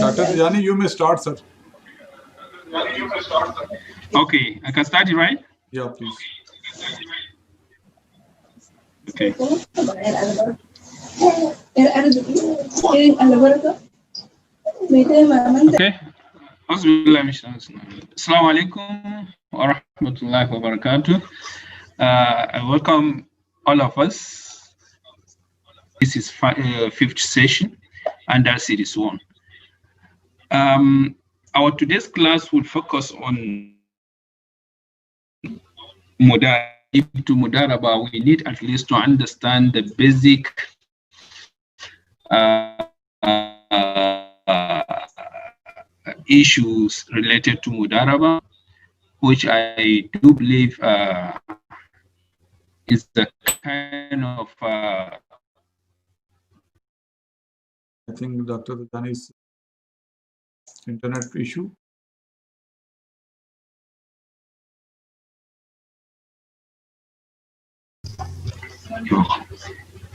Dr. Tijjani, you may start, sir. Okay, I can start it, right? Yeah, please. Okay. Okay. Assalamu alaikum wa rahmatullahi wa barakatuh. I welcome all of us. This is fifth session under series 1. Our today's class will focus on Mudarabah. We need at least to understand the basic issues related to Mudarabah, which I do believe is the kind of I think Dr. Tijjani's internet issue.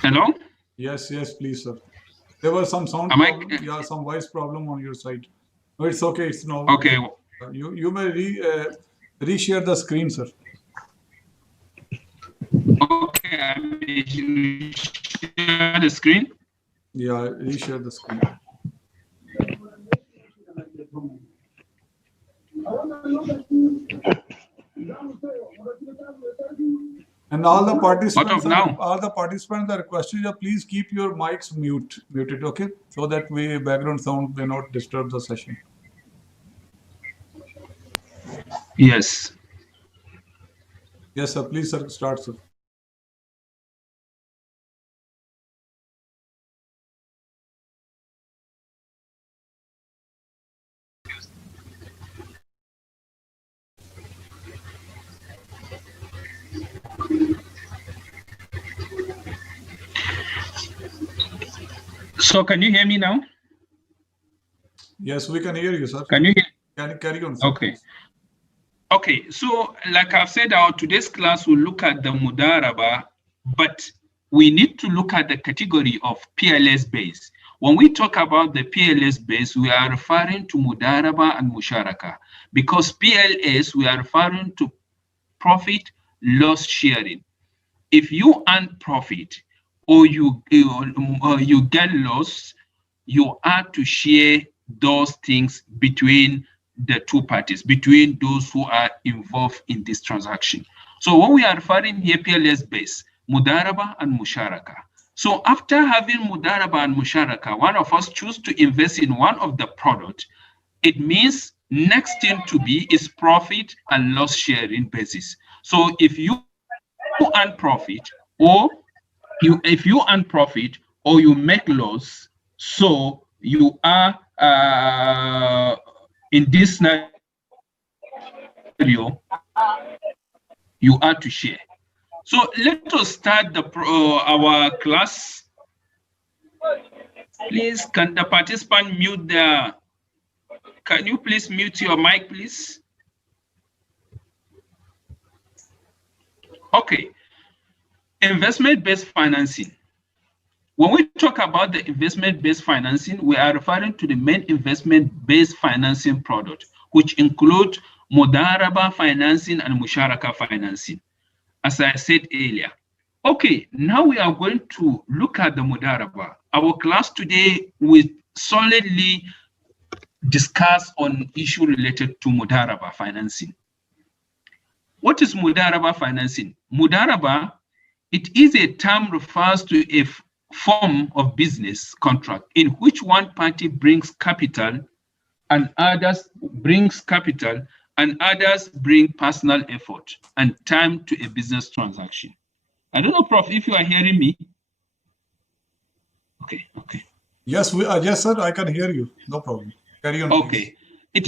Hello? Yes, please, sir. There was some sound problem, some voice problem on your side. No, it's okay. It's no. Okay. You may reshare the screen, sir. Okay, I may share the screen. Yeah, reshare the screen. And all the participants are requested to please keep your mics muted, okay? So that background sound may not disturb the session. Yes. Yes, sir. Please, sir, start, sir. So can you hear me now? Yes, we can hear you, sir. Can you hear? Can you carry on, sir? Okay. Okay, so like I've said, our today's class will look at the Mudarabah, but we need to look at the category of PLS base. When we talk about the PLS base, we are referring to Mudarabah and Musharaka, because PLS, we are referring to profit loss sharing. If you earn profit or you get loss, you are to share those things between the two parties, between those who are involved in this transaction. So when we are referring here PLS base, Mudarabah and Musharaka. So after having Mudarabah and Musharaka, one of us choose to invest in one of the product. It means next thing to be is profit and loss sharing basis. So if you earn profit or if you earn profit or you make loss, so you are in this scenario, you are to share. So let us start our class. Please, can the participant mute their? Can you please mute your mic, please? Okay. Investment-based financing. When we talk about the investment-based financing, we are referring to the main investment-based financing product, which include Mudarabah financing and Musharaka financing, as I said earlier. Okay, now we are going to look at the Mudarabah. Our class today will solidly discuss on issue related to Mudarabah financing. What is Mudarabah financing? Mudarabah, it is a term refers to a form of business contract in which one party brings capital and others bring personal effort and time to a business transaction. I don't know, Prof, if you are hearing me. Okay. Yes, yes, sir, I can hear you. No problem. Carry on. Okay. Please. It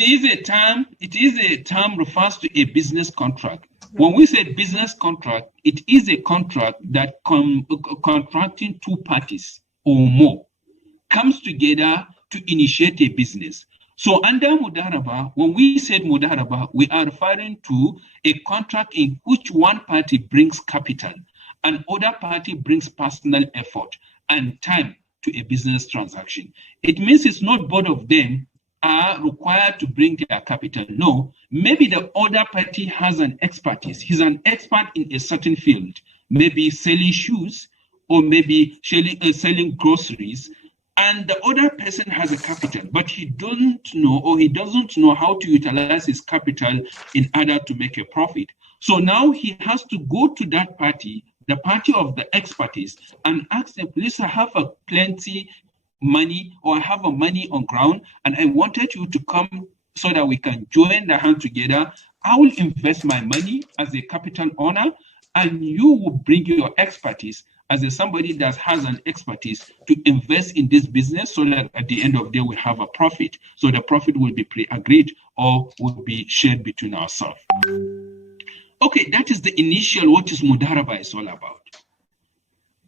is a term refers to a business contract. When we say business contract, it is a contract that contracting two parties or more comes together to initiate a business. So under Mudarabah, when we said Mudarabah, we are referring to a contract in which one party brings capital and other party brings personal effort and time to a business transaction. It means it's not both of them are required to bring their capital. No, maybe the other party has an expertise. He's an expert in a certain field, maybe selling shoes or maybe selling groceries, and the other person has a capital, but he doesn't know how to utilize his capital in order to make a profit. So now he has to go to that party, the party of the expertise, and ask them, please, I have a plenty money, or I have a money on ground, and I wanted you to come so that we can join the hand together. I will invest my money as a capital owner, and you will bring your expertise as somebody that has an expertise to invest in this business, so that at the end of the day we have a profit. So the profit will be pre-agreed or will be shared between ourselves. Okay, that is the initial what is Mudarabah is all about.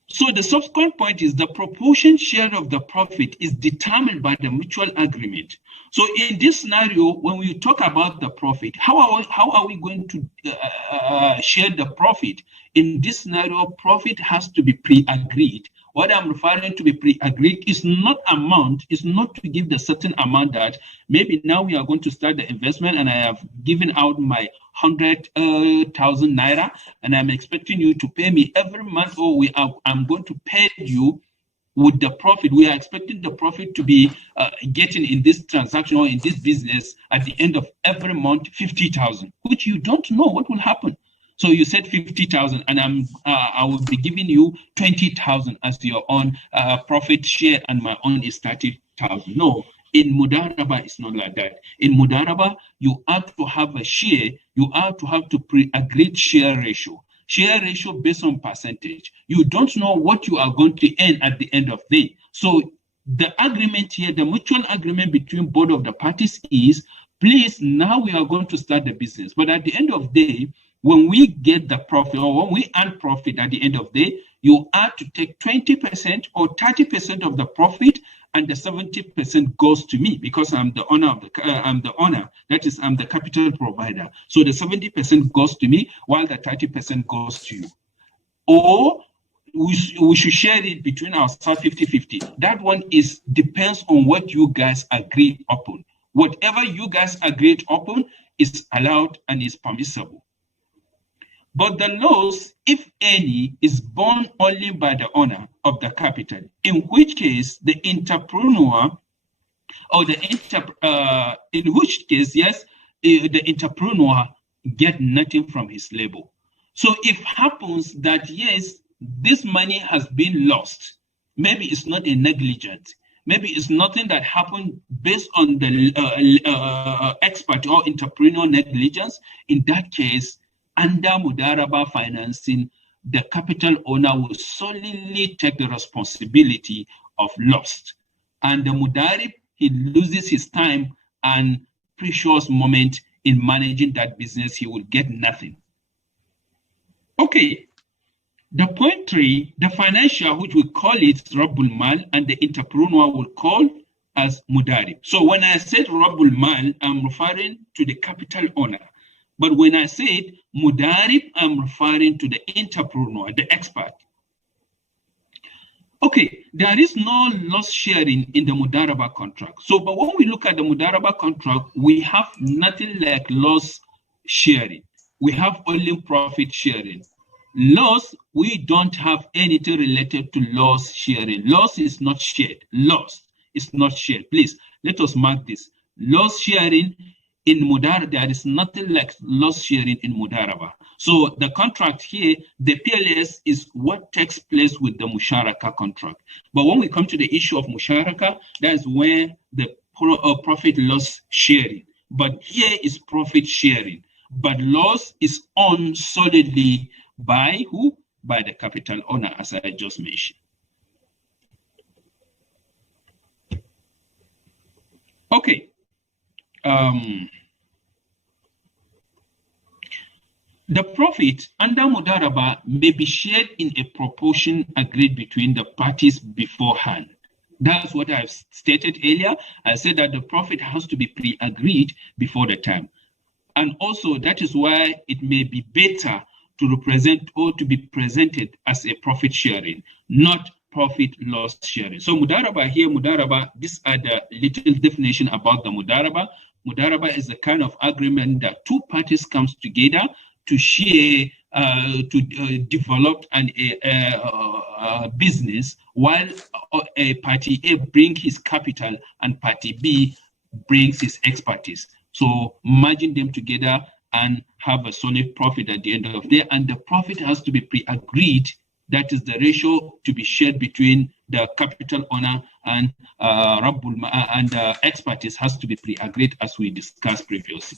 So the subsequent point is the proportion share of the profit is determined by the mutual agreement. So in this scenario, when we talk about the profit, how are we going to share the profit? In this scenario, profit has to be pre-agreed. What I'm referring to be pre-agreed is not amount, is not to give the certain amount that maybe now we are going to start the investment and I have given out my 100,000 naira and I'm expecting you to pay me every month, or I'm going to pay you with the profit. We are expecting the profit to be getting in this transaction or in this business at the end of every month 50,000, which you don't know what will happen. So you said 50,000, and I will be giving you 20,000 as your own profit share, and my own is 30,000. No, in Mudarabah, it's not like that. In Mudarabah, you have to have a share. You have to have to pre-agreed share ratio. Share ratio based on percentage. You don't know what you are going to earn at the end of the day. So the agreement here, the mutual agreement between both of the parties is, please, now we are going to start the business. But at the end of the day, when we get the profit, or when we earn profit at the end of the day, you have to take 20% or 30% of the profit, and the 70% goes to me because I'm the owner of that is, I'm the capital provider. So the 70% goes to me while the 30% goes to you. Or we should share it between ourselves 50-50. That one depends on what you guys agree upon. Whatever you guys agreed upon is allowed and is permissible. But the loss, if any, is borne only by the owner of the capital, in which case the entrepreneur, or the entrepreneur get nothing from his labor. So if happens that yes, this money has been lost, maybe it's not a negligence, maybe it's nothing that happened based on the expert or entrepreneur negligence. In that case, under Mudarabah financing, the capital owner will solely take the responsibility of loss. And the Mudarib, he loses his time and precious moment in managing that business. He will get nothing. Okay, the point 3, the financial, which we call it Rabbul Mal, and the entrepreneur will call as Mudarib. So when I said Rabbul Mal, I'm referring to the capital owner. But when I said Mudarib, I'm referring to the entrepreneur, the expert. Okay, there is no loss sharing in the Mudarabah contract. So, but when we look at the Mudarabah contract, we have nothing like loss sharing. We have only profit sharing. Loss, we don't have anything related to loss sharing. Loss is not shared. Loss is not shared. Please, let us mark this. Loss sharing in Mudarabah, there is nothing like loss sharing in Mudarabah. So the contract here, the PLS is what takes place with the Musharaka contract. But when we come to the issue of Musharaka, that is where the profit loss sharing. But here is profit sharing. But loss is owned solidly by who? By the capital owner, as I just mentioned. Okay. The profit under Mudarabah may be shared in a proportion agreed between the parties beforehand. That's what I've stated earlier. I said that the profit has to be pre-agreed before the time. And also that is why it may be better to represent or to be presented as a profit sharing, not profit loss sharing. So Mudarabah here, Mudarabah, these are the little definition about the Mudarabah. Mudarabah is the kind of agreement that two parties comes together to share, to develop a business, while a party A brings his capital and party B brings his expertise. So merging them together and have a solid profit at the end of the day, and the profit has to be pre-agreed. That is the ratio to be shared between the capital owner and expertise has to be pre-agreed, as we discussed previously.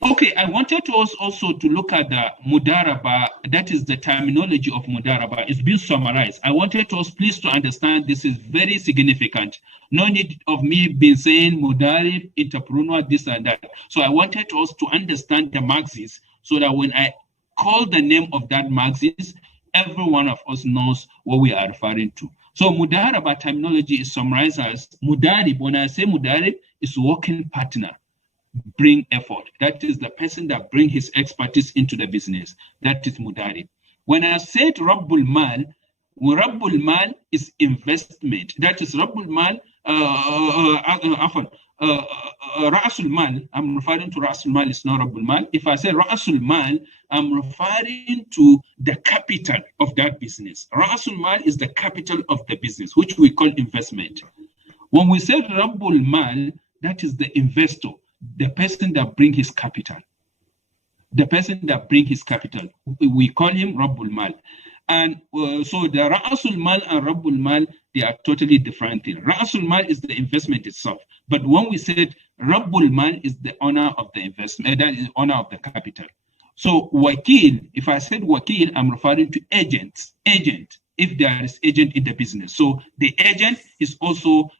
Okay, I wanted to also to look at the Mudarabah. That is the terminology of Mudarabah. It's been summarized. I wanted us please to understand this is very significant. No need of me being saying Mudarib, entrepreneur, this and that. So I wanted us to understand the Marxist so that when I call the name of that Marxist, every one of us knows what we are referring to. So Mudarabah terminology is summarized as Mudarib. When I say Mudarib, it's working partner. Bring effort. That is the person that bring his expertise into the business. That is Mudarib. When I said Rabbul Mal is investment. That is Rabbul Mal, Ra'asul Mal, I'm referring to Ra'asul Mal, it's not Rabbul Mal. If I say Ra'asul Mal, I'm referring to the capital of that business. Ra'asul Mal is the capital of the business, which we call investment. When we say Rabbul Mal, that is the investor, the person that bring his capital. The person that bring his capital, we call him Rabbul Mal. And so the Ra'asul Mal and Rabbul Mal, they are totally different things. Ra'asul Mal is the investment itself. But when we said Rabbul Mal is the owner of the investment, that is owner of the capital. So Wakil, if I said Wakil, I'm referring to agent, if there is agent in the business. So the agent is also,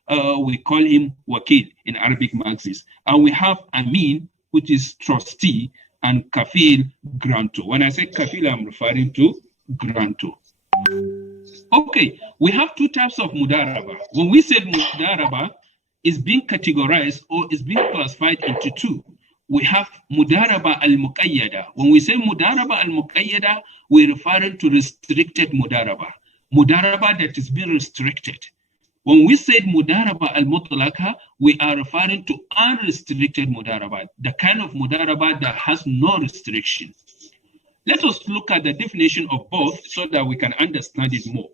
we call him Wakil in Arabic Marxist. And we have Amin, which is trustee, and Kafil, grantor. When I say Kafil, I'm referring to grantor. Okay, we have two types of Mudarabah. When we said Mudarabah is being categorized or is being classified into two. We have Mudarabah al-Muqayyada. When we say Mudarabah al-Muqayyada, we're referring to restricted Mudarabah. Mudarabah that is being restricted. When we said Mudarabah al-Mutlaka, we are referring to unrestricted Mudarabah, the kind of Mudarabah that has no restriction. Let us look at the definition of both so that we can understand it more.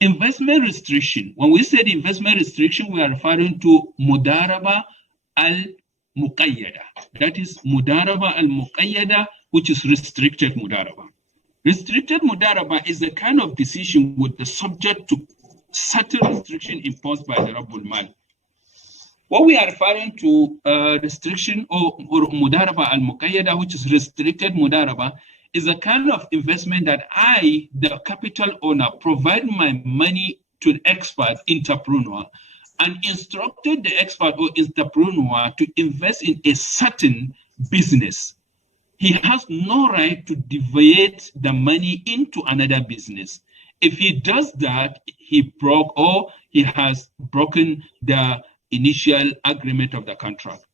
Investment restriction. When we said investment restriction, we are referring to Mudarabah al-Muqayyada. That is Mudarabah al-Muqayyada, which is restricted Mudarabah. Restricted Mudarabah is the kind of decision with the subject to certain restriction imposed by the Rabbul Mal. What we are referring to restriction or Mudarabah al-Muqayyada, which is restricted Mudarabah, is a kind of investment that I, the capital owner, provide my money to an expert entrepreneur and instructed the expert or entrepreneur to invest in a certain business. He has no right to deviate the money into another business. If he does that, he broke or he has broken the initial agreement of the contract.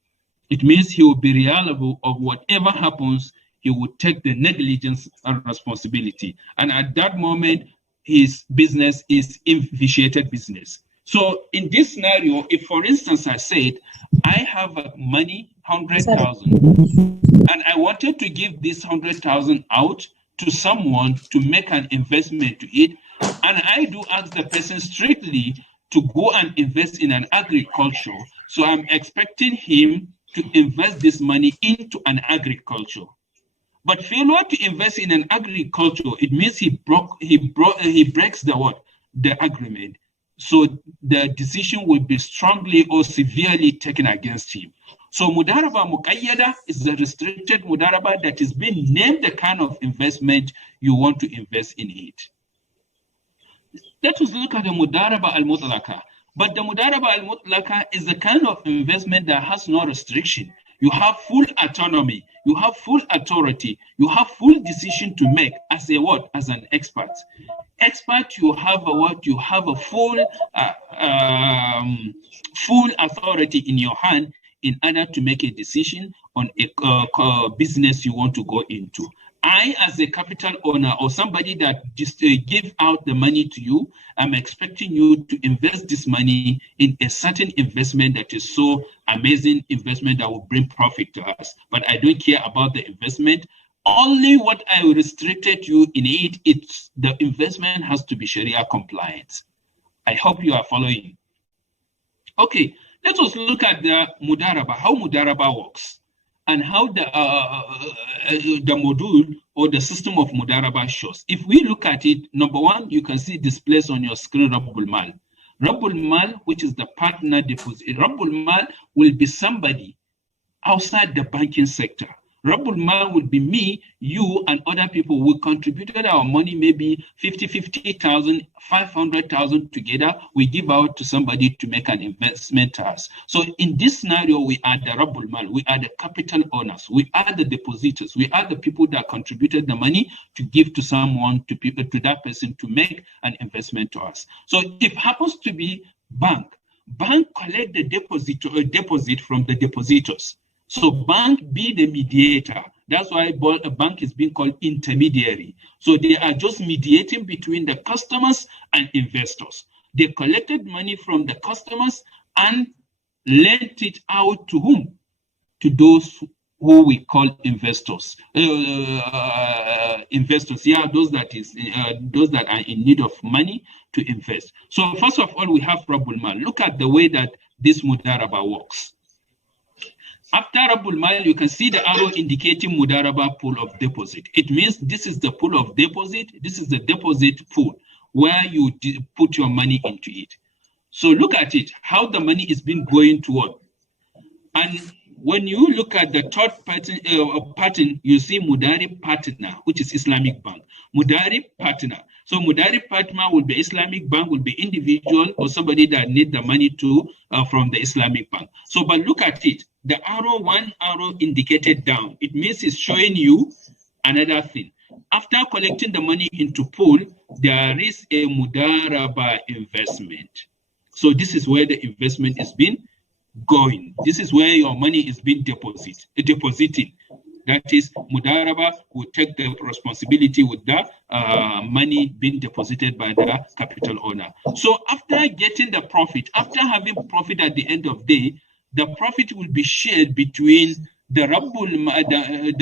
It means he will be liable of whatever happens. He would take the negligence and responsibility. And at that moment, his business is vitiated business. So in this scenario, if for instance, I said, I have money, 100,000, and I wanted to give this 100,000 out to someone to make an investment to it, and I do ask the person strictly to go and invest in an agriculture. So I'm expecting him to invest this money into an agriculture. But failure to invest in an agriculture, it means he breaks the what? The agreement. So the decision will be strongly or severely taken against him. So Mudarabah Muqayyada is the restricted Mudarabah that is being named the kind of investment you want to invest in it. Let us look at the Mudarabah al-Mutlaka. But the Mudarabah al-Mutlaka is the kind of investment that has no restriction. You have full autonomy, you have full authority, you have full decision to make as a what? As an expert. Expert, you have a what? You have a full authority in your hand in order to make a decision on a business you want to go into. I, as a capital owner or somebody that just give out the money to you, I'm expecting you to invest this money in a certain investment that is so amazing investment that will bring profit to us. But I don't care about the investment. Only what I restricted you in it, it's the investment has to be Sharia compliant. I hope you are following. Okay, let us look at the Mudarabah, how Mudarabah works, and how the module or the system of Mudarabah shows. If we look at it, number one, you can see displays on your screen Rabbul Mal. Rabbul Mal, which is the partner deposit. Rabbul Mal will be somebody outside the banking sector. Rabbul Mal will be me, you, and other people. We contributed our money, maybe 50,000, 500,000 together. We give out to somebody to make an investment to us. So in this scenario, we are the Rabbul Mal. We are the capital owners. We are the depositors. We are the people that contributed the money to give to someone, to that person to make an investment to us. So if it happens to be bank collect the deposit from the depositors. So bank be the mediator. That's why a bank is being called intermediary. So they are just mediating between the customers and investors. They collected money from the customers and lent it out to whom? To those who we call investors. Investors, yeah, those that are in need of money to invest. So first of all, we have Rabbul Mal. Look at the way that this Mudarabah works. After Rabbul Mal, you can see the arrow indicating Mudarabah pool of deposit. It means this is the pool of deposit. This is the deposit pool where you put your money into it. So look at it, how the money is being going toward. And when you look at the third pattern, you see Mudarib partner, which is Islamic bank. Mudarib partner. So Mudarib partner will be Islamic bank, will be individual or somebody that need the money to from the Islamic bank. So, but look at it. The arrow, one arrow indicated down. It means it's showing you another thing. After collecting the money into pool, there is a Mudarabah investment. So this is where the investment is being going. This is where your money is being deposited. That is, Mudarabah will take the responsibility with the money being deposited by the capital owner. So after getting the profit, after having profit at the end of the day, the profit will be shared between the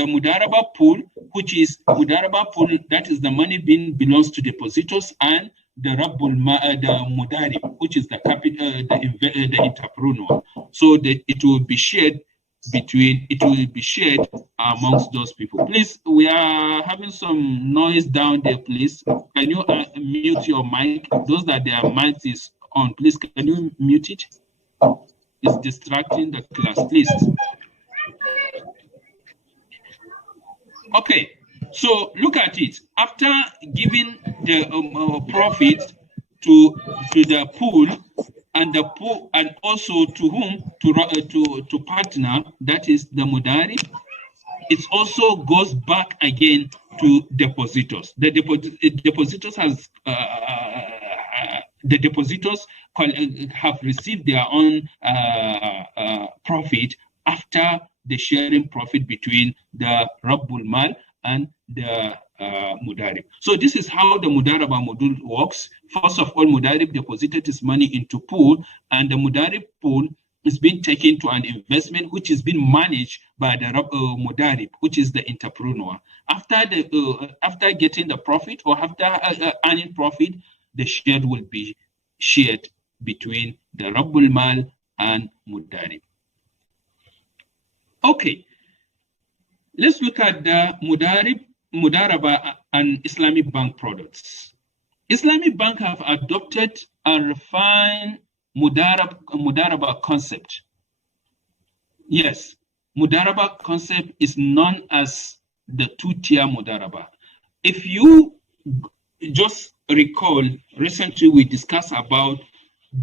Mudarabah pool, which is Mudarabah pool, that is the money belongs to depositors, and the Mudarib, which is the entrepreneur. So that it will be shared amongst those people. Please, we are having some noise down there, please. Can you mute your mic? Those that their mic is on, please, can you mute it? It's distracting the class, please. Okay, so look at it. After giving the profit to the pool, and also to whom? To partner, that is the Mudarib. It also goes back again to depositors. The depositors have received their own profit after the sharing profit between the Rabbul Mal and the Mudarib. So this is how the Mudarabah module works. First of all, Mudarib deposited his money into pool, and the Mudarib pool is being taken to an investment which is being managed by the Mudarib, which is the entrepreneur. After getting the profit or after earning profit, the share will be shared between the Rabbul Mal and Mudarib. Okay, let's look at the Mudarabah and Islamic bank products. Islamic bank have adopted a refined Mudarabah concept. Yes, Mudarabah concept is known as the two-tier Mudarabah. If you just recall, recently we discussed about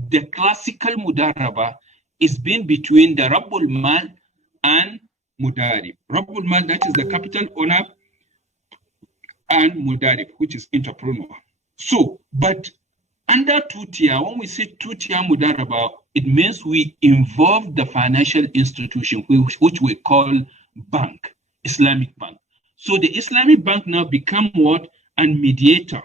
the classical Mudarabah is been between the Rabbul Mal and Mudarib. Rabbul Mal, that is the capital owner, and Mudarib, which is entrepreneur. So, but under two-tier, when we say two-tier Mudarabah, it means we involve the financial institution, which we call bank, Islamic bank. So the Islamic bank now become what? A mediator,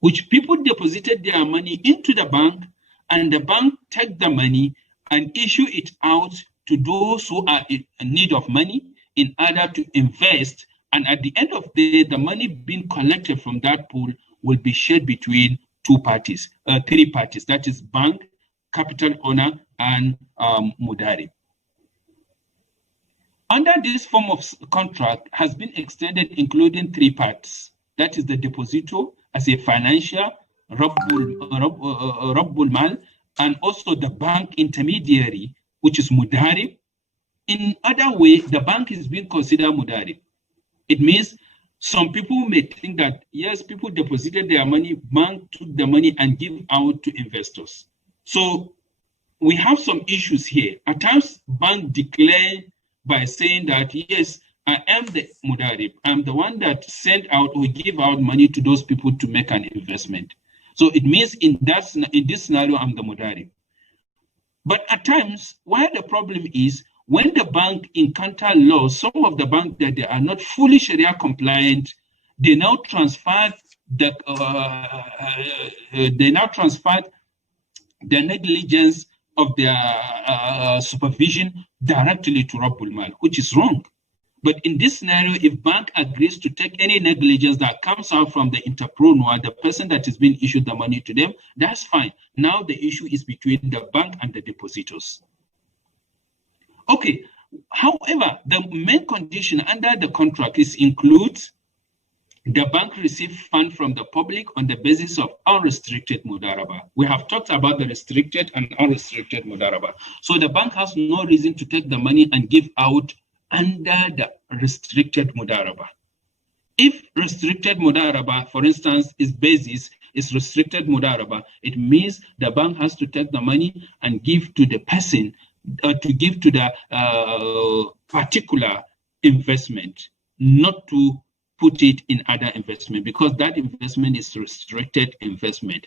which people deposited their money into the bank, and the bank take the money and issue it out to those who are in need of money in order to invest. And at the end of the day, the money being collected from that pool will be shared between three parties, that is bank, capital owner, and Mudarib. Under this form of contract has been extended, including three parts. That is the depositor as a financial, Rabbul Mal, and also the bank intermediary, which is Mudarib. In other way, the bank is being considered Mudarib. It means some people may think that, yes, people deposited their money, bank took the money and give out to investors. So we have some issues here. At times, bank declare by saying that, yes, I am the Mudarib. I'm the one that sent out or give out money to those people to make an investment. So it means in this scenario, I'm the Mudarib. But at times, where the problem is, when the bank encounter laws, some of the banks that they are not fully Sharia compliant, they now transfer the negligence of their supervision directly to Rabbul Mal, which is wrong. But in this scenario, if bank agrees to take any negligence that comes out from the entrepreneur, the person that is being issued the money to them, that's fine. Now the issue is between the bank and the depositors. Okay, however, the main condition under the contract includes the bank receive fund from the public on the basis of unrestricted Mudarabah. We have talked about the restricted and unrestricted Mudarabah. So the bank has no reason to take the money and give out under the restricted Mudarabah. If restricted Mudarabah, for instance, is basis, is restricted Mudarabah, it means the bank has to take the money and give to the person, to give to the particular investment, not to put it in other investment, because that investment is restricted investment.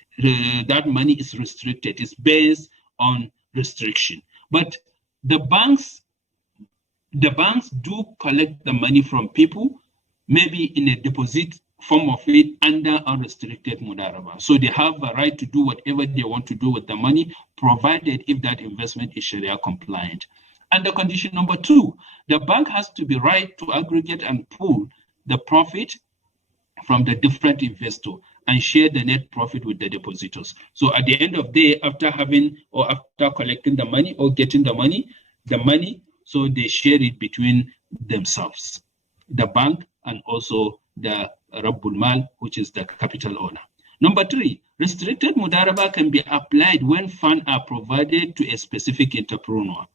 That money is restricted, it's based on restriction. But the banks do collect the money from people, maybe in a deposit form of it under unrestricted Mudarabah. So they have a right to do whatever they want to do with the money, provided if that investment is Sharia compliant. And the condition number two, the bank has to be right to aggregate and pool the profit from the different investors and share the net profit with the depositors. So at the end of the day, after having or after collecting the money or getting the money, so they share it between themselves, the bank and also the Rabbul Mal, which is the capital owner. Number three, restricted Mudarabah can be applied when funds are provided to a specific entrepreneur.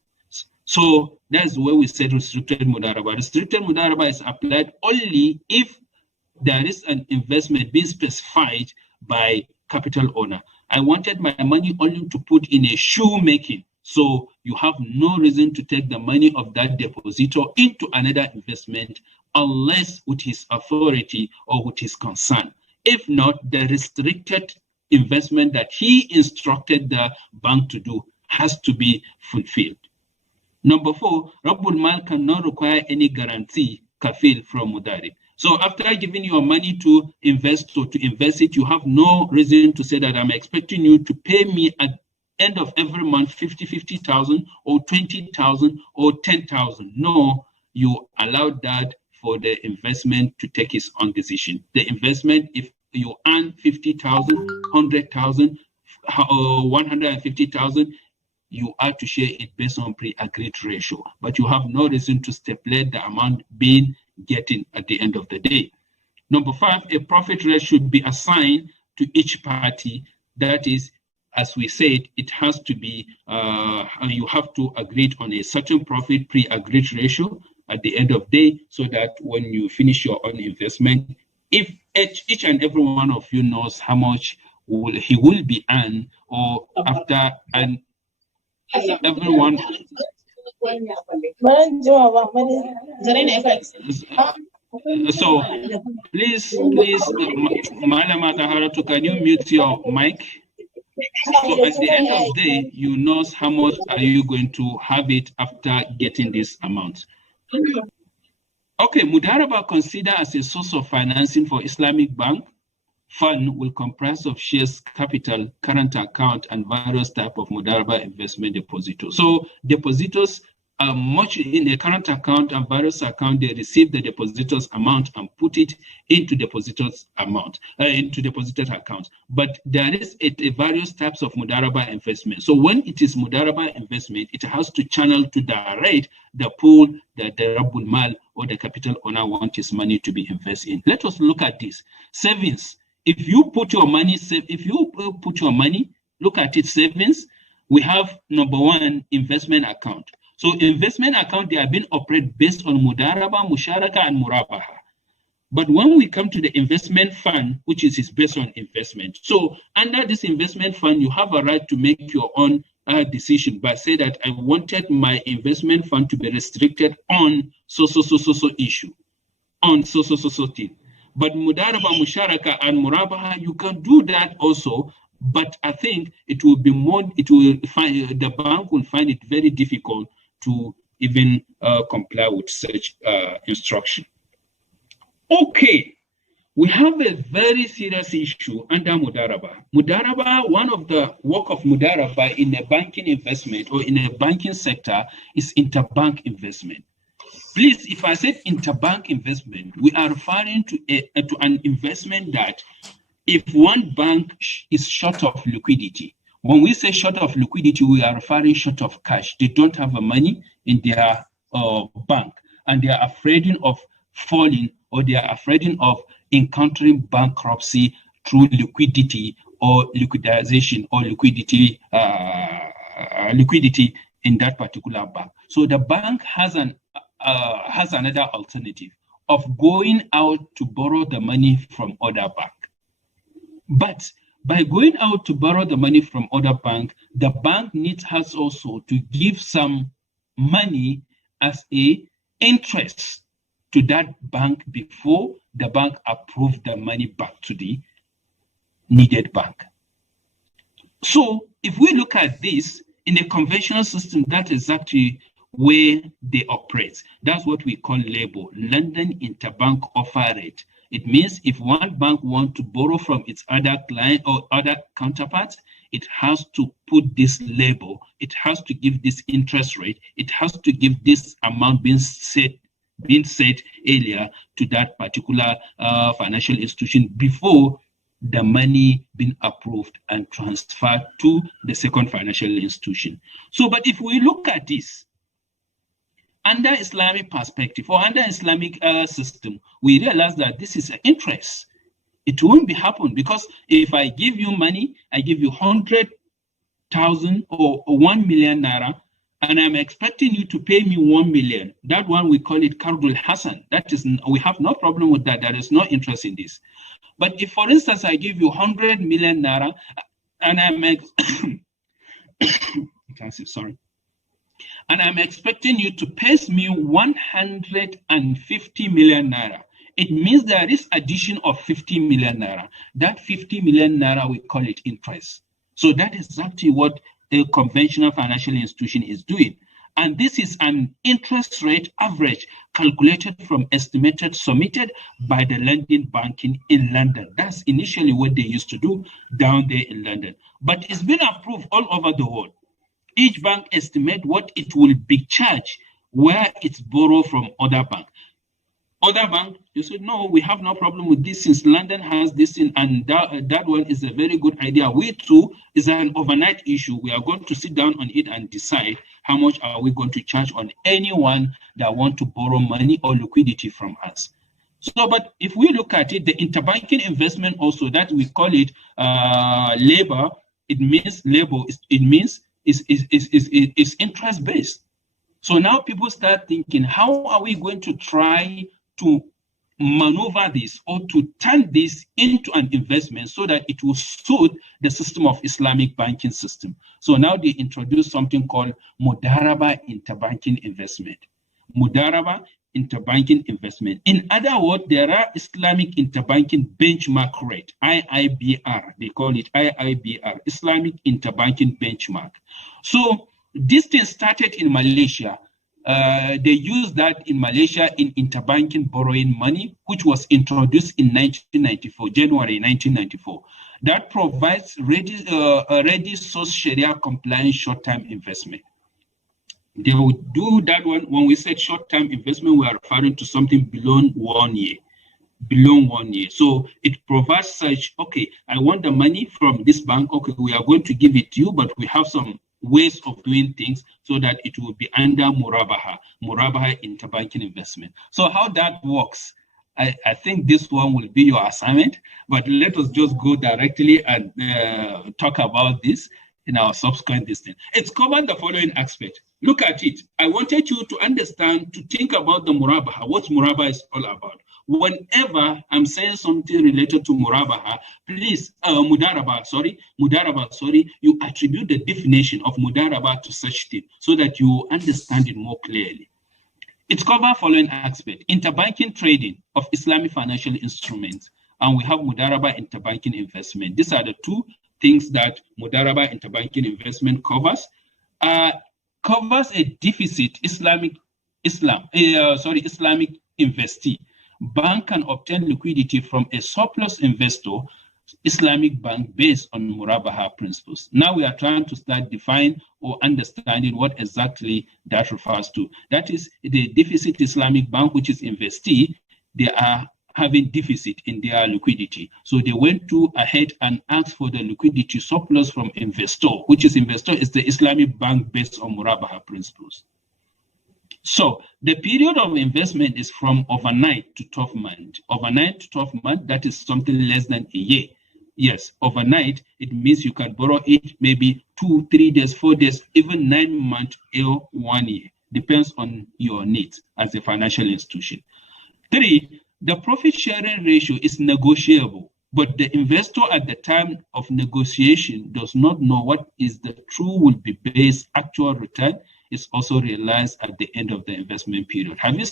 So that's where we said restricted Mudarabah. Restricted Mudarabah is applied only if there is an investment being specified by capital owner. I wanted my money only to put in a shoemaking. So you have no reason to take the money of that depositor into another investment unless with his authority or with his consent. If not, the restricted investment that he instructed the bank to do has to be fulfilled. Number four, Rabbul Mal cannot require any guarantee, kafil, from Mudarib. So after giving your money to invest or to invest it, you have no reason to say that I'm expecting you to pay me at end of every month 50,000 or 20,000 or 10,000. No, you allowed that for the investment to take its own decision. The investment, if you earn 50,000, 100,000, or 150,000, you are to share it based on pre-agreed ratio, but you have no reason to stipulate the amount being getting at the end of the day. Number five, a profit rate should be assigned to each party. That is, as we said, it has to be, you have to agree on a certain profit pre-agreed ratio at the end of the day, so that when you finish your own investment, if each and every one of you knows how much he will be earned, or after, and everyone. So please, Malama Taharatu, can you mute your mic? So at the end of the day, you know how much are you going to have it after getting this amount. Okay, Mudarabah considered as a source of financing for Islamic bank fund will comprise of shares, capital, current account, and various type of Mudarabah investment depositors. So depositors are much in a current account and various account, they receive the depositors amount and put it into depositors amount, into deposited account. But there is a various types of Mudarabah investment. So when it is Mudarabah investment, it has to channel to direct the pool that the Rabbul Mal or the capital owner wants his money to be invested in. Let us look at this. Savings. If you put your money, look at it, savings, we have number one, investment account. So investment account, they have been operated based on Mudarabah, Musharaka, and Murabaha. But when we come to the investment fund, which is based on investment. So under this investment fund, you have a right to make your own decision, but say that I wanted my investment fund to be restricted on so issue, on so thing. But Mudarabah, Musharaka, and Murabaha, you can do that also, but I think it will be more, the bank will find it very difficult to even comply with such instruction. Okay, we have a very serious issue under Mudarabah. Mudarabah, one of the work of Mudarabah in a banking investment or in a banking sector is interbank investment. Please, if I said interbank investment, we are referring to an investment that if one bank is short of liquidity, when we say short of liquidity, we are referring short of cash. They don't have the money in their bank, and they are afraid of falling, or they are afraid of encountering bankruptcy through liquidity or liquidization or liquidity in that particular bank. So the bank has another alternative of going out to borrow the money from other bank. But by going out to borrow the money from other bank, the bank has also to give some money as a interest to that bank before the bank approves the money back to the needed bank. So if we look at this in a conventional system, that is actually where they operate. That's what we call LIBOR, London Interbank Offer Rate. It means if one bank wants to borrow from its other client or other counterparts, it has to put this label, it has to give this interest rate, it has to give this amount being set earlier to that particular financial institution before the money being approved and transferred to the second financial institution. So, but if we look at this, under Islamic perspective or under Islamic system, we realize that this is an interest. It won't be happen because if I give you money, I give you 100,000 or 1 million naira, and I'm expecting you to pay me 1 million. That one we call it Qardul Hasan. That is, we have no problem with that. There is no interest in this. But if, for instance, I give you 100 million naira, and I'm expecting you to pay me 150 million naira. It means there is addition of 50 million naira. That 50 million naira, we call it interest. So that is exactly what a conventional financial institution is doing. And this is an interest rate average calculated from estimated submitted by the London banking in London. That's initially what they used to do down there in London. But it's been approved all over the world. Each bank estimate what it will be charged where it's borrowed from other bank. Other bank, you said, no, we have no problem with this since London has this in, and that one is a very good idea. We too is an overnight issue. We are going to sit down on it and decide how much are we going to charge on anyone that want to borrow money or liquidity from us. So, but if we look at it, the interbanking investment also that we call it labor, it means labor. It means is interest based. So now people start thinking, how are we going to try to maneuver this or to turn this into an investment so that it will suit the system of Islamic banking system? So now they introduce something called Mudarabah interbanking investment. Mudarabah interbanking investment. In other words, there are Islamic interbanking benchmark rate, IIBR. They call it IIBR, Islamic interbanking benchmark. So this thing started in Malaysia. They used that in Malaysia in interbanking borrowing money, which was introduced in 1994, January 1994. That provides ready source Sharia compliant short-term investment. They would do that one. When we said short-term investment, we are referring to something below 1 year. Below 1 year. So it provides such, okay, I want the money from this bank. Okay, we are going to give it to you, but we have some ways of doing things so that it will be under Mudarabah interbanking investment. So how that works, I think this one will be your assignment, but let us just go directly and talk about this in our subsequent distance. It's covered the following aspect. Look at it. I wanted you to understand, to think about the Mudarabah, what Mudarabah is all about. Whenever I'm saying something related to Mudarabah, please, Mudarabah, you attribute the definition of Mudarabah to such thing so that you understand it more clearly. It's covered following aspect: interbanking trading of Islamic financial instruments, and we have Mudarabah interbanking investment. These are the two things that Mudarabah interbanking investment covers. Covers a deficit Islamic investee. Bank can obtain liquidity from a surplus investor, Islamic bank, based on Mudarabah principles. Now we are trying to start defining or understanding what exactly that refers to. That is the deficit Islamic bank, which is investee. They are having deficit in their liquidity. So they went ahead and asked for the liquidity surplus from investor, which is the Islamic bank based on Mudarabah principles. So the period of investment is from overnight to 12 months. Overnight to 12 months, that is something less than a year. Yes, overnight, it means you can borrow it maybe 2, 3 days, 4 days, even 9 months or 1 year. Depends on your needs as a financial institution. 3, the profit sharing ratio is negotiable, but the investor at the time of negotiation does not know what is the true will be based actual return is also realized at the end of the investment period. Have you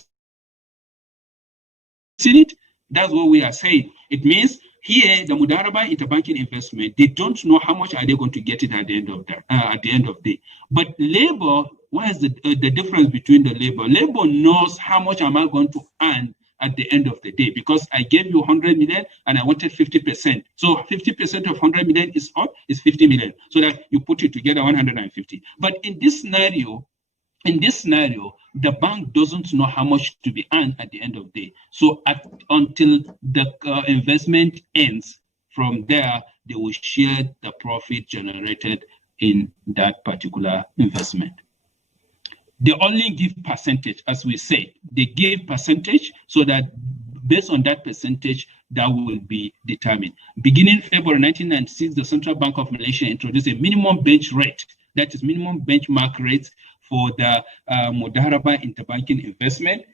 seen it? That's what we are saying. It means here the Mudarabah interbanking investment, they don't know how much are they going to get it at the end of the day. But labor, what is the difference between the labor? Labor knows how much am I going to earn at the end of the day, because I gave you 100 million and I wanted 50%. So 50% of 100 million is 50 million. So that you put it together 150. But in this scenario, the bank doesn't know how much to be earned at the end of the day. So until the investment ends, from there, they will share the profit generated in that particular investment. They only give percentage, as we say. They give percentage so that based on that percentage, that will be determined. Beginning February 1996, the Central Bank of Malaysia introduced a minimum bench rate, that is minimum benchmark rates for the Mudarabah interbanking investment.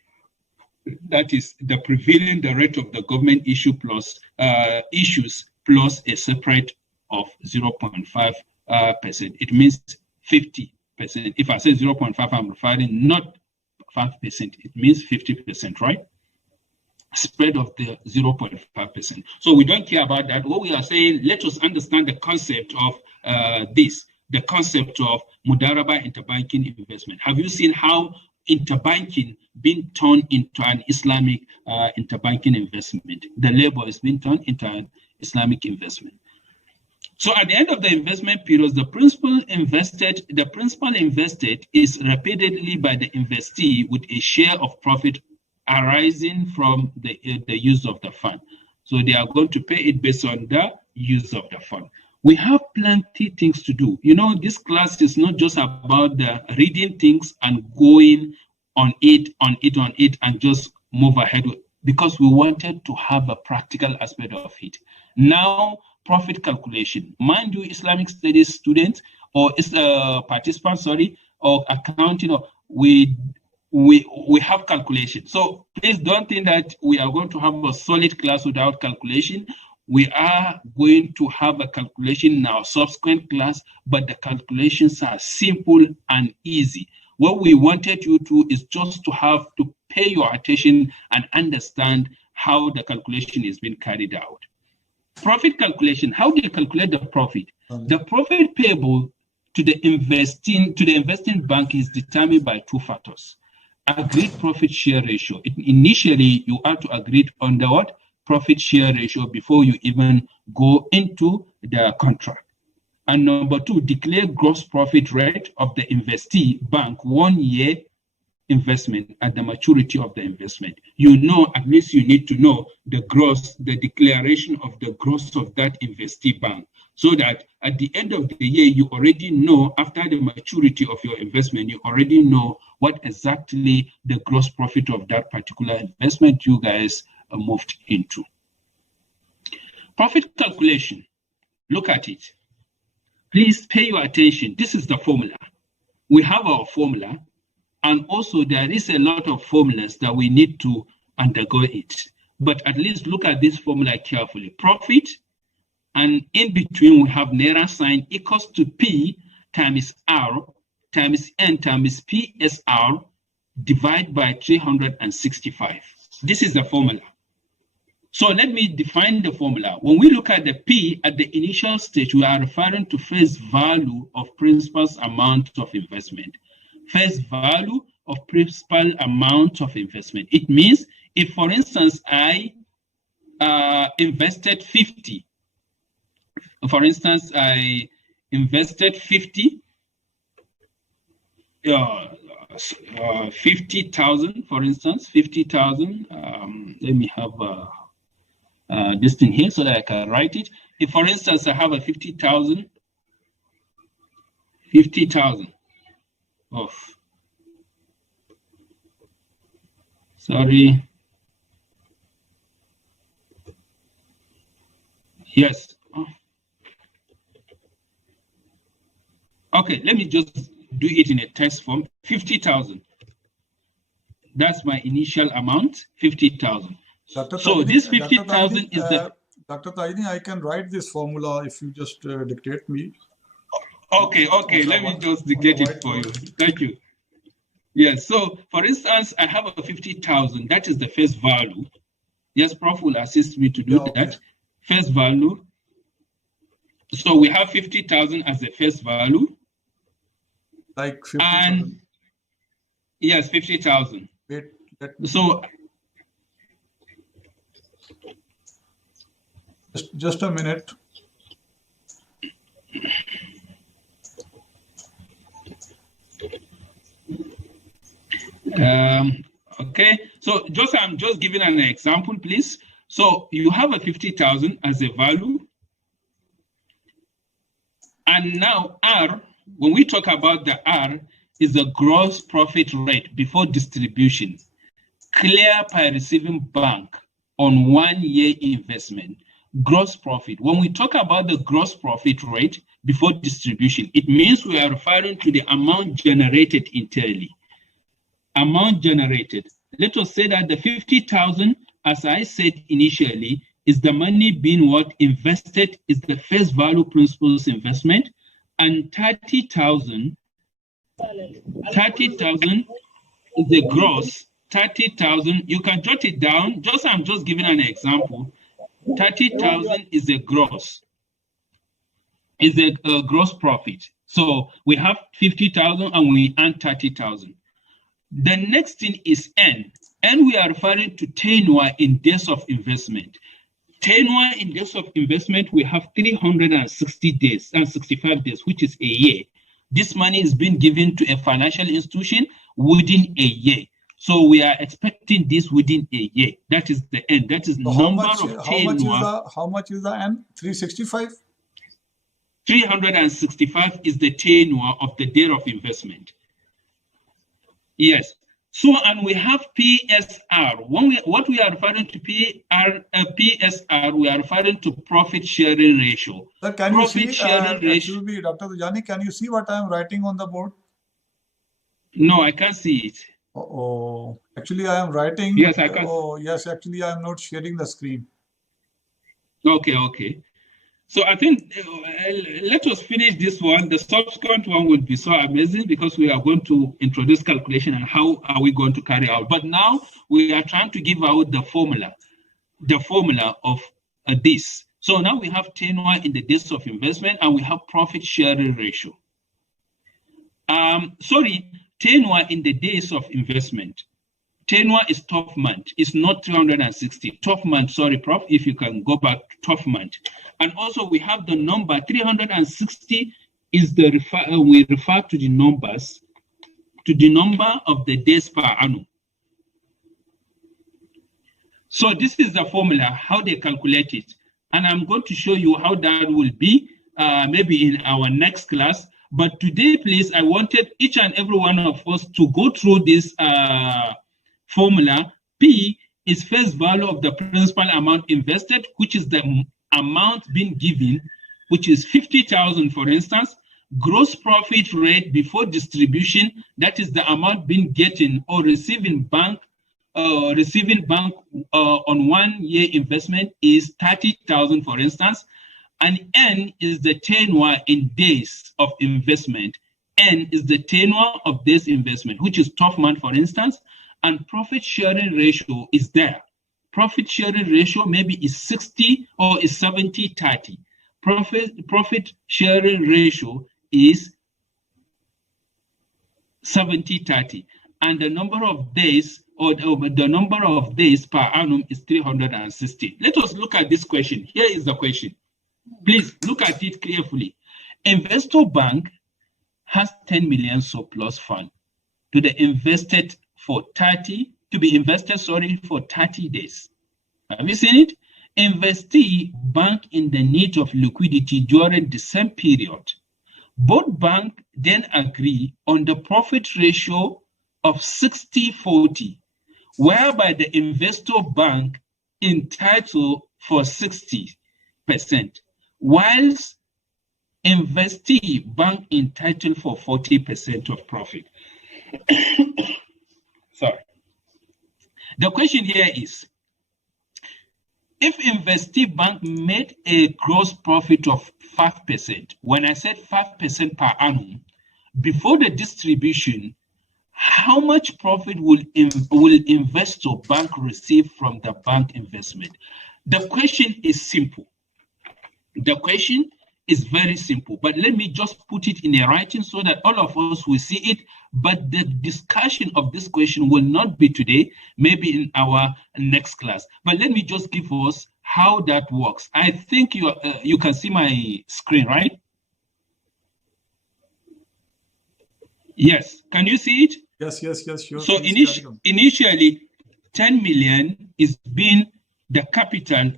That is the prevailing the rate of the government issue plus issues plus a separate of 0.5%. It means 50%. If I say 0.5, I'm referring not 5%. It means 50%, right? Spread of the 0.5%. So we don't care about that. What we are saying, let us understand the concept of the concept of Mudarabah interbanking investment. Have you seen how interbanking being turned into an Islamic interbanking investment? The labor is being turned into an Islamic investment. So at the end of the investment period, the principal invested is repeatedly by the investee with a share of profit arising from the use of the fund. So they are going to pay it based on the use of the fund. We have plenty things to do. You know, this class is not just about the reading things and going on it, and just move ahead, because we wanted to have a practical aspect of it. Now, profit calculation. Mind you, Islamic studies students or participants, or accounting, we have calculation. So please don't think that we are going to have a solid class without calculation. We are going to have a calculation in our subsequent class, but the calculations are simple and easy. What we wanted you to is just to have to pay your attention and understand how the calculation is being carried out. Profit calculation, how do you calculate the profit? The profit payable to the investing bank is determined by two factors. agreed profit share ratio. Initially, you have to agree on the what? Profit share ratio before you even go into the contract. And number 2, declare gross profit rate of the investee bank 1 year investment at the maturity of the investment. You know, at least you need to know the gross, the declaration of the gross of that investee bank, so that at the end of the year, you already know, after the maturity of your investment, you already know what exactly the gross profit of that particular investment you guys moved into. Profit calculation, look at it. Please pay your attention. This is the formula. We have our formula, and also there is a lot of formulas that we need to undergo it. But at least look at this formula carefully. Profit, and in between we have Naira sign equals to P times R times N times PSR divided by 365. This is the formula. So let me define the formula. When we look at the P at the initial stage, we are referring to face value of principal's amount of investment. Face value of principal amount of investment. It means if, for instance, I invested 50. For instance, I invested 50,000, for instance, 50,000. Let me have this thing here so that I can write it. If, for instance, I have a 50,000 of, sorry, yes. Okay, let me just do it in a text form. 50,000. That's my initial amount, 50,000. So this 50,000 is the... Dr. Tijjani, I can write this formula if you just dictate me. Okay, let me just dictate it for you. Thank you. Yes, so for instance, I have a 50,000. That is the face value. Yes, Prof will assist me to do that. Face value. So we have 50,000 as the face value. Like 50,000. And yes, 50,000. Wait, so just a minute. Okay, so I'm just giving an example, please. So you have a 50,000 as a value. And now R, when we talk about the R, is the gross profit rate before distribution, clear by receiving bank on 1 year investment. Gross profit. When we talk about the gross profit rate before distribution, it means we are referring to the amount generated internally. Amount generated. Let us say that the 50,000, as I said initially, is the money being what invested, is the face value principal's investment, and 30,000 is the gross. 30,000, you can jot it down. I'm just giving an example. 30,000 is the gross. Is the gross profit. So we have 50,000 and we earn 30,000. The next thing is N. N we are referring to tenure in days of investment. Tenure in days of investment, we have 360 days and 65 days, which is a year. This money is being given to a financial institution within a year. So we are expecting this within a year. That is the N. That is the number of tenure. How much is the N? 365? 365 is the tenure of the day of investment. Yes. So, and we have PSR. What we are referring to PSR, we are referring to profit sharing ratio. Sir, can you see, Dr. Tijjani, can you see what I am writing on the board? No, I can't see it. Oh, actually I am writing. Yes, I can. Oh, yes, actually I am not sharing the screen. Okay. So I think let us finish this one. The subsequent one will be so amazing because we are going to introduce calculation and how are we going to carry out. But now we are trying to give out the formula of this. So now we have tenure in the days of investment and we have profit sharing ratio. Sorry, tenure in the days of investment. Tenure is 12 months. It's not 360. 12 months, sorry, Prof, if you can go back 12 months. And also we have the number 360 is the we refer to the numbers, to the number of the days per annum. So this is the formula, how they calculate it. And I'm going to show you how that will be maybe in our next class. But today, please, I wanted each and every one of us to go through this formula. P is face value of the principal amount invested, which is the amount being given, which is 50,000, for instance. Gross profit rate before distribution, that is the amount being getting or receiving bank on 1 year investment is 30,000, for instance. And N is the tenure in days of investment. N is the tenure of this investment, which is 12 months, for instance. And profit sharing ratio is there. Profit sharing ratio maybe is 60 or is 70-30. Profit sharing ratio is 70-30. And the number of days or the number of days per annum is 360. Let us look at this question. Here is the question. Please look at it carefully. Investor bank has 10 million surplus fund to be invested for 30 days. Have you seen it? Investee bank in the need of liquidity during the same period. Both banks then agree on the profit ratio of 60-40, whereby the investor bank entitled for 60%, whilst investee bank entitled for 40% of profit. Sorry. The question here is, if investee bank made a gross profit of 5%, when I said 5% per annum, before the distribution, how much profit will investor bank receive from the bank investment? The question is simple. The question is very simple, but let me just put it in a writing so that all of us will see it. But the discussion of this question will not be today, maybe in our next class. But let me just give us how that works. I think you can see my screen, right? Yes, can you see it? Yes, sure. So initially, 10 million is being the capital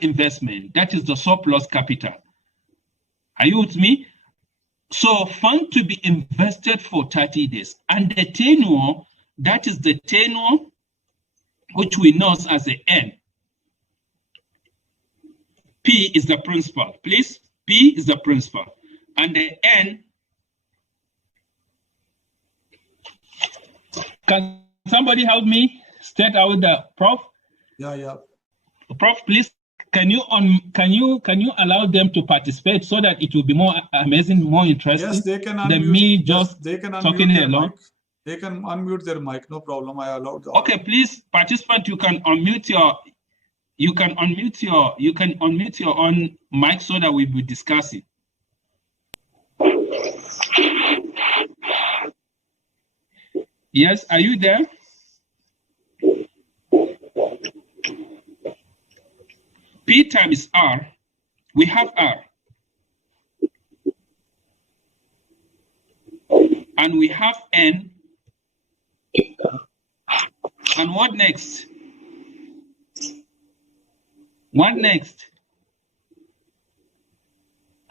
investment. That is the surplus capital. Are you with me? So fund to be invested for 30 days. And the tenure, that is the tenure which we know as the N. P is the principal, please. P is the principal. And the N, can somebody help me state out the Prof? Yeah. Prof, please, can you allow them to participate so that it will be more amazing, more interesting? Yes, they can unmute. Than me just they can talking alone. They can unmute their mic, no problem. I allowed that. Okay, please, participant, you can unmute your own mic so that we'll be discussing. Yes, are you there? P times R, we have R. And we have N. And what next? What next?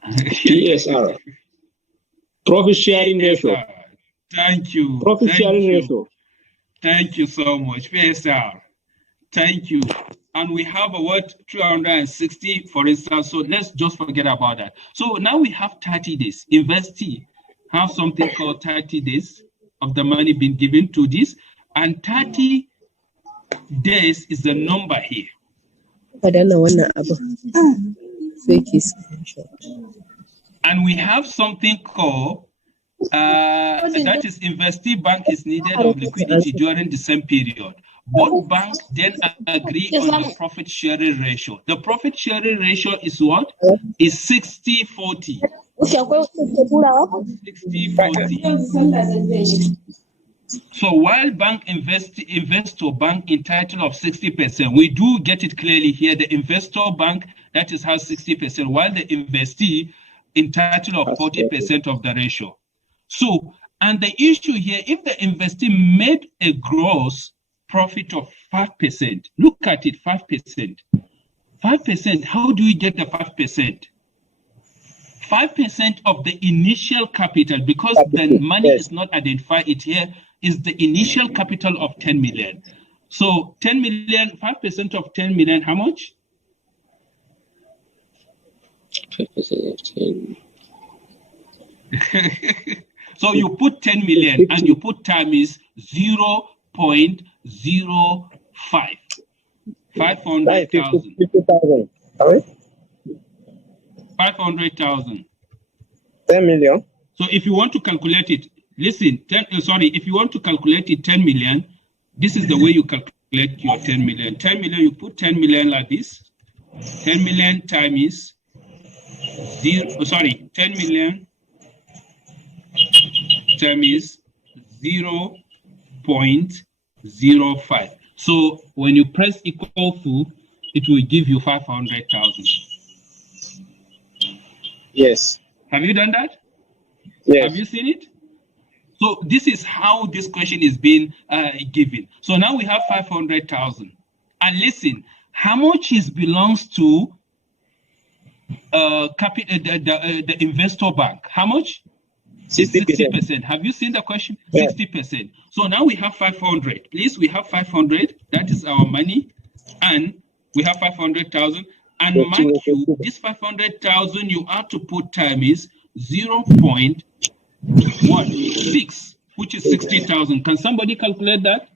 PSR. Profit sharing ratio. Thank you. Profit sharing ratio. Thank you so much. PSR. Thank you. And we have a word 360, for instance. So let's just forget about that. So now we have 30 days. Investee have something called 30 days of the money being given to this. And 30 days is the number here. I don't know when and we have something called that is investee bank is needed of liquidity during the same period. Both banks then agree on the profit sharing ratio. The profit sharing ratio is what? Is 60-40. 60/40. So while investor bank entitled of 60%, we do get it clearly here. The investor bank that is has 60%, while the investee entitled of 40% of the ratio. So, and the issue here, if the investee made a gross profit of 5%, look at it, 5%. 5%, how do we get the 5%? 5% of the initial capital, because the money is not identified it here, is the initial capital of 10 million. So 10 million, 5% of 10 million, how much? 5% of 10. So you put 10 million and you put time is 0.05. 500,000. 500,000. 10 million. So if you want to calculate it, listen, if you want to calculate it 10 million, this is the way you calculate your 10 million. 10 million, you put 10 million like this. 10 million times 10 million times 0.05. So when you press equal to, it will give you 500,000. Yes. Have you done that? Yes. Have you seen it? So this is how this question is being given. So now we have 500,000. And listen, how much belongs to the investor bank? How much? 60%. Have you seen the question? Yeah. 60%. So now we have 500. Please, we have 500. That is our money. And we have 500,000. And mind you, this 500,000 you have to put time is 0.16, which is 60,000. Can somebody calculate that?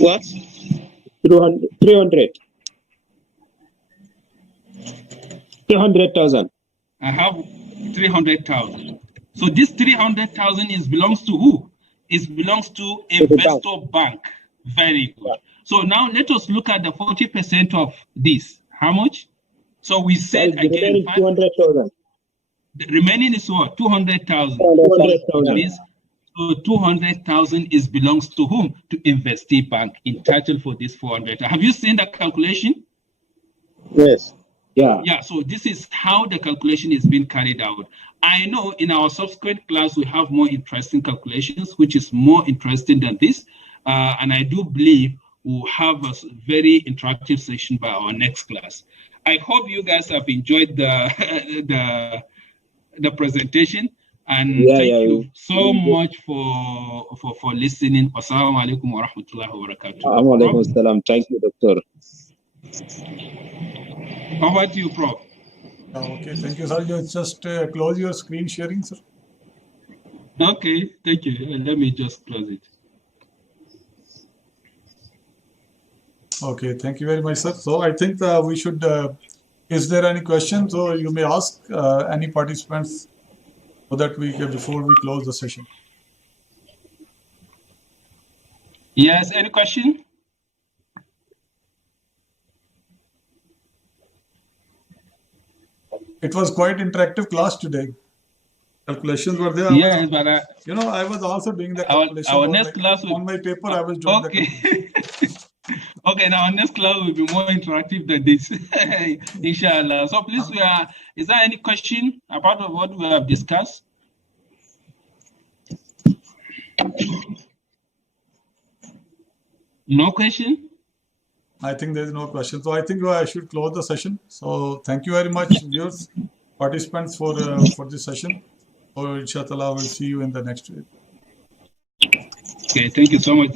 What? 300. 300,000. I have 300,000. So this 300,000 belongs to who? It belongs to investor bank. Very good. So now let us look at the 40% of this. How much? So we said again 200,000. The remaining is what? 200,000. 200,000. So 200,000 belongs to whom? To investee bank, entitled for this 400. Have you seen that calculation? Yes. Yeah. Yeah. So this is how the calculation is being carried out. I know in our subsequent class we have more interesting calculations, which is more interesting than this, and I do believe we'll have a very interactive session by our next class. I hope you guys have enjoyed the presentation, and thank you so much for listening. Wassalamu alaikum wa rahmatullahi wa barakatuh. Thank you, Doctor. Over to you, Prof. Okay, thank you, sir. You just close your screen sharing, sir. Okay, thank you. Let me just close it. Okay, thank you very much, sir. So I think we should, is there any questions? So you may ask any participants so that we can, before we close the session. Yes, any question? It was quite interactive class today. Calculations were there. Yes, but I was also doing the calculation. Our next class on my paper. I was doing the Okay, now our next class will be more interactive than this, inshallah. So please, is there any question about what we have discussed? No question? I think there is no question. So I think I should close the session. So thank you very much, viewers, participants for this session. So inshallah, we'll see you in the next week. Okay, thank you so much.